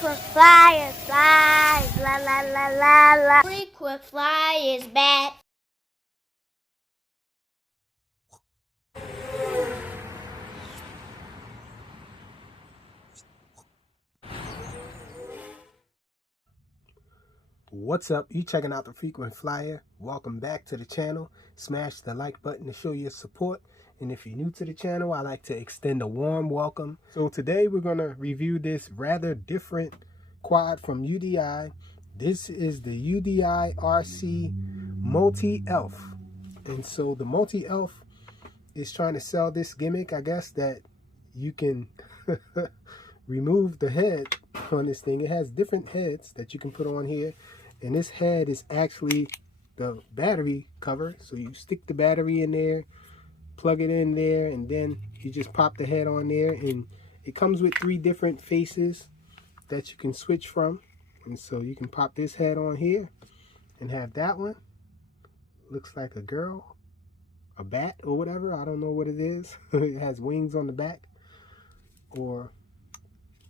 Frequent flyers, flies, la la la la la. Frequent flyers back. What's up? You checking out the Frequent Flyer. Welcome back to the channel. Smash the like button to show your support. And if you're new to the channel, I like to extend a warm welcome. So today we're going to review this rather different quad from UDI. This is the UDI RC Multi-Elf. And so the Multi-Elf is trying to sell this gimmick, I guess, that you can remove the head on this thing. It has different heads that you can put on here. And this head is actually the battery cover. So you stick the battery in there, plug it in there, and then you just pop the head on there. And it comes with 3 different faces that you can switch from. And so you can pop this head on here and have that one. Looks like a girl, a bat or whatever. I don't know what it is. It has wings on the back. Or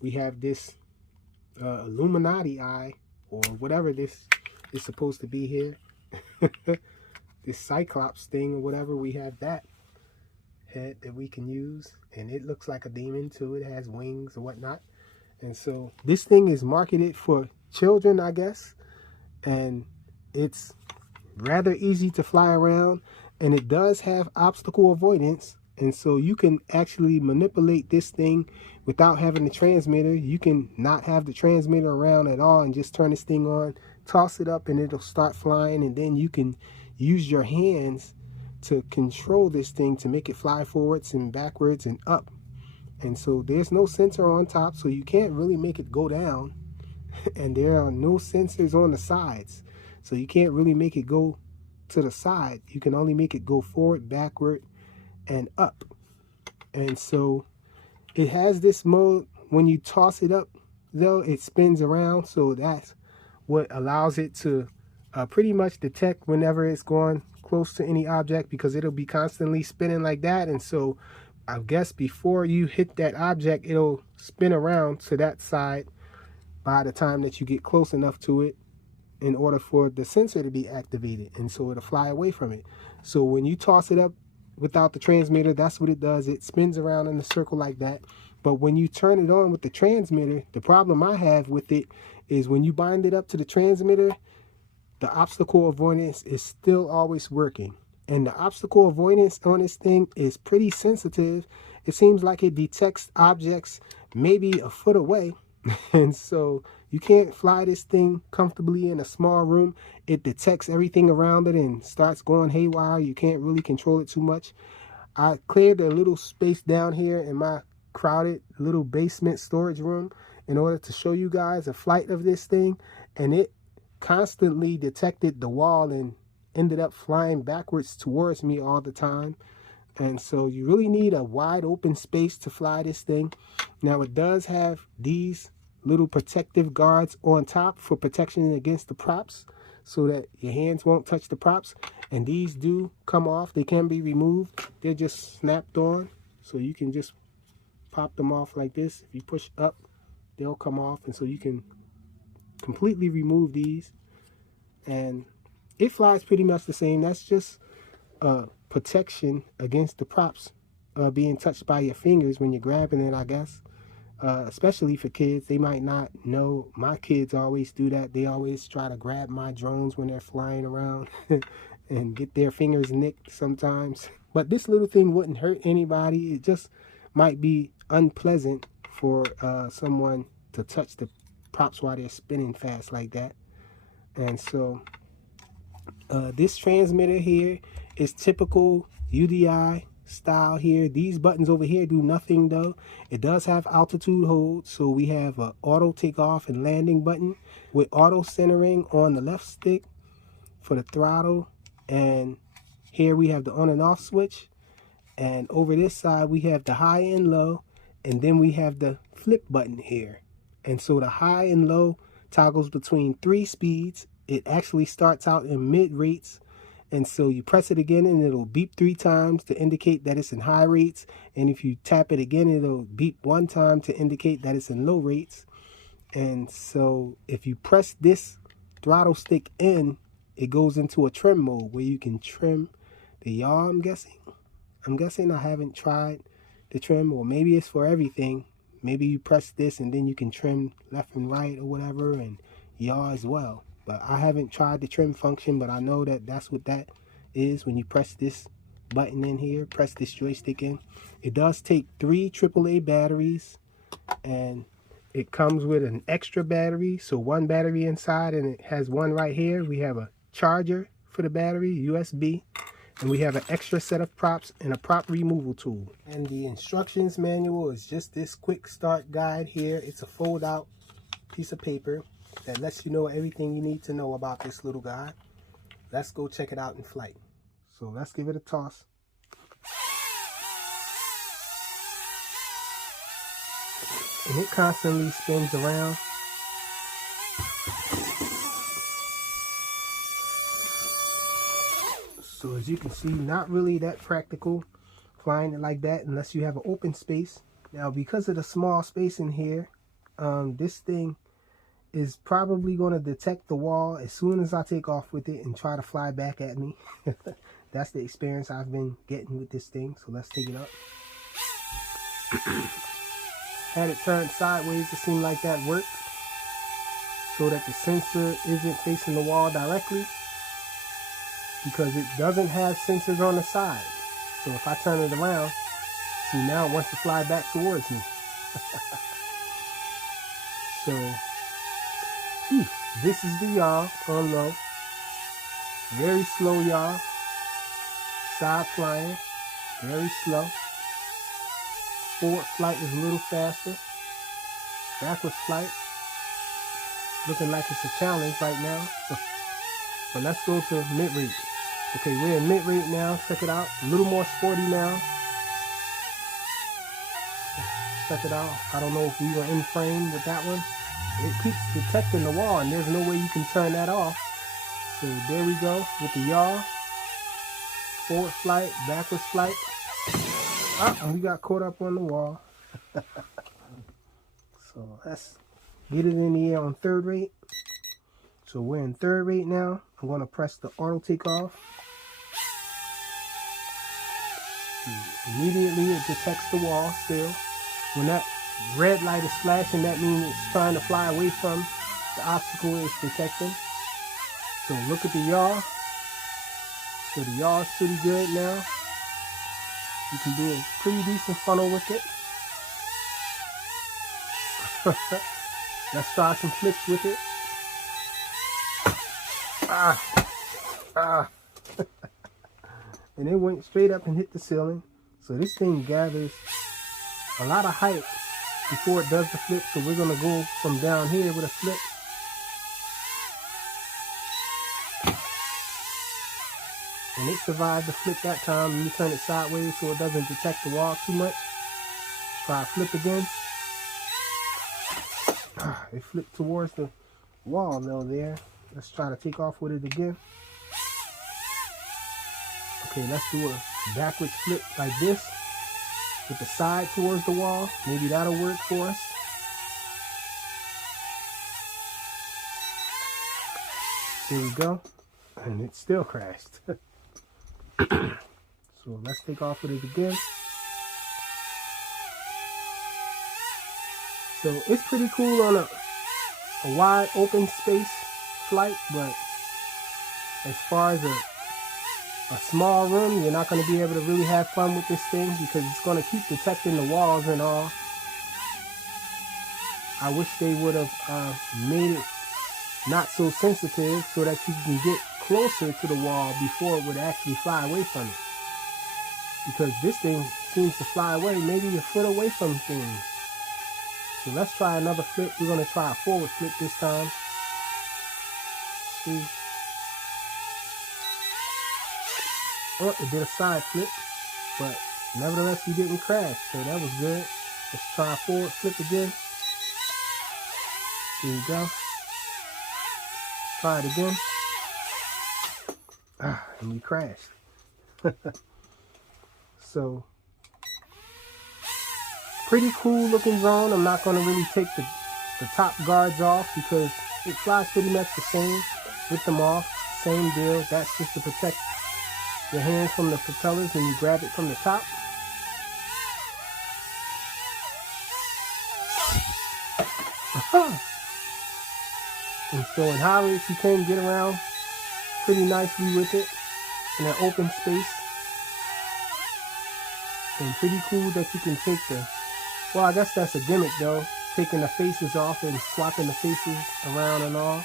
we have this Illuminati eye, or whatever this is supposed to be here. This Cyclops thing or whatever. We have that head that we can use, and it looks like a demon too. It has wings or whatnot. And so this thing is marketed for children, I guess, and it's rather easy to fly around, and it does have obstacle avoidance. And so you can actually manipulate this thing without having the transmitter. You can not have the transmitter around at all and just turn this thing on, toss it up, and it'll start flying. And then you can use your hands to control this thing to make it fly forwards and backwards and up. And so there's no sensor on top, so you can't really make it go down. And there are no sensors on the sides, so you can't really make it go to the side. You can only make it go forward, backward, and up. And so it has this mode. When you toss it up though, it spins around, so that's what allows it to pretty much detect whenever it's going close to any object, because it'll be constantly spinning like that. And so I guess before you hit that object, it'll spin around to that side by the time that you get close enough to it in order for the sensor to be activated, and so it'll fly away from it. So when you toss it up without the transmitter, that's what it does. It spins around in a circle like that. But when you turn it on with the transmitter, the problem I have with it is when you bind it up to the transmitter, the obstacle avoidance is still always working. And the obstacle avoidance on this thing is pretty sensitive. It seems like it detects objects maybe a foot away. And so you can't fly this thing comfortably in a small room. It detects everything around it and starts going haywire. You can't really control it too much. I cleared a little space down here in my crowded little basement storage room in order to show you guys a flight of this thing, and it constantly detected the wall and ended up flying backwards towards me all the time. And so you really need a wide open space to fly this thing. Now it does have these little protective guards on top for protection against the props, so that your hands won't touch the props. And these do come off. They can be removed. They're just snapped on, so you can just pop them off like this. If you push up, they'll come off, and so you can completely remove these. And it flies pretty much the same. That's just protection against the props being touched by your fingers when you're grabbing it, I guess. Especially for kids, they might not know. My kids always do that. They always try to grab my drones when they're flying around and get their fingers nicked sometimes. But this little thing wouldn't hurt anybody. It just might be unpleasant for someone to touch the props while they're spinning fast like that. And so this transmitter here is typical UDI style here. These buttons over here do nothing though. It does have altitude hold, so we have a auto takeoff and landing button with auto centering on the left stick for the throttle, and here we have the on and off switch. And over this side we have the high and low, and then we have the flip button here. And so the high and low toggles between 3 speeds. It actually starts out in mid rates, and so you press it again and it'll beep 3 times to indicate that it's in high rates, and if you tap it again it'll beep 1 time to indicate that it's in low rates. And so if you press this throttle stick in, it goes into a trim mode where you can trim the yaw, I'm guessing. I haven't tried the trim, or maybe it's for everything. Maybe you press this and then you can trim left and right or whatever, and yaw as well. But I haven't tried the trim function, but I know that that's what that is when you press this button in here, press this joystick in. It does take 3 AAA batteries, and it comes with an extra battery, so 1 battery inside, and it has 1 right here. We have a charger for the battery, USB, and we have an extra set of props and a prop removal tool. And the instructions manual is just this quick start guide here. It's a fold out piece of paper that lets you know everything you need to know about this little guy. Let's go check it out in flight. So let's give it a toss. And it constantly spins around. So as you can see, not really that practical flying it like that unless you have an open space. Now, because of the small space in here, this thing is probably going to detect the wall as soon as I take off with it and try to fly back at me. That's the experience I've been getting with this thing. So let's take it up. Had it turned sideways to seem like that worked, so that the sensor isn't facing the wall directly, because it doesn't have sensors on the side. So if I turn it around, see, now it wants to fly back towards me. So this is the yaw on low. Very slow yaw. Side flying. Very slow. Forward flight is a little faster. Backwards flight looking like it's a challenge right now. But let's go to mid-rate. Okay, we're in mid-rate now. Check it out. A little more sporty now. Check it out. I don't know if we were in frame with that one. It keeps detecting the wall, and there's no way you can turn that off. So there we go with the yaw. Forward flight, backwards flight. And we got caught up on the wall. So let's get it in the air on third rate. So we're in third rate now. I'm going to press the auto takeoff. Immediately it detects the wall still. When that red light is flashing, that means it's trying to fly away from the obstacle it's detecting. So look at the yaw. So the yaw is pretty good now. You can do a pretty decent funnel with it. Let's try some flips with it. And it went straight up and hit the ceiling. So this thing gathers a lot of height before it does the flip. So we're going to go from down here with a flip. And it survived the flip that time. And you turn it sideways so it doesn't detect the wall too much. Try a flip again. It flipped towards the wall though there. Let's try to take off with it again. Okay, let's do a backwards flip like this with the side towards the wall. Maybe that'll work for us. There we go. And it still crashed. So let's take off with it again. So it's pretty cool on a wide open space flight, but as far as a small room, you're not going to be able to really have fun with this thing because it's going to keep detecting the walls and all. I wish they would have made it not so sensitive so that you can get closer to the wall before it would actually fly away from it. Because this thing seems to fly away maybe a foot away from things. So let's try another flip. We're going to try a forward flip this time. See. Oh, it did a side flip, but nevertheless we didn't crash, so that was good. Let's try a forward flip again. There you go. Try it again. And we crashed. So pretty cool looking drone. I'm not going to really take the the top guards off because it flies pretty much the same with them off. Same deal. That's just to protect your hands from the propellers when you grab it from the top. And so in high rates, you can get around pretty nicely with it in an open space. And pretty cool that you can take the, well, I guess that's a gimmick though, taking the faces off and swapping the faces around and all.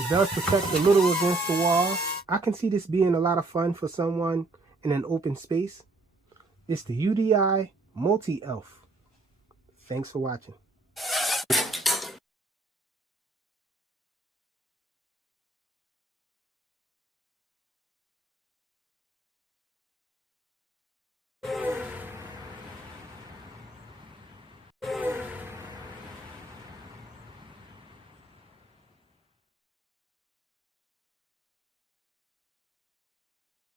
It does protect a little against the wall. I can see this being a lot of fun for someone in an open space. It's the UDI Multi-Elf. Thanks for watching.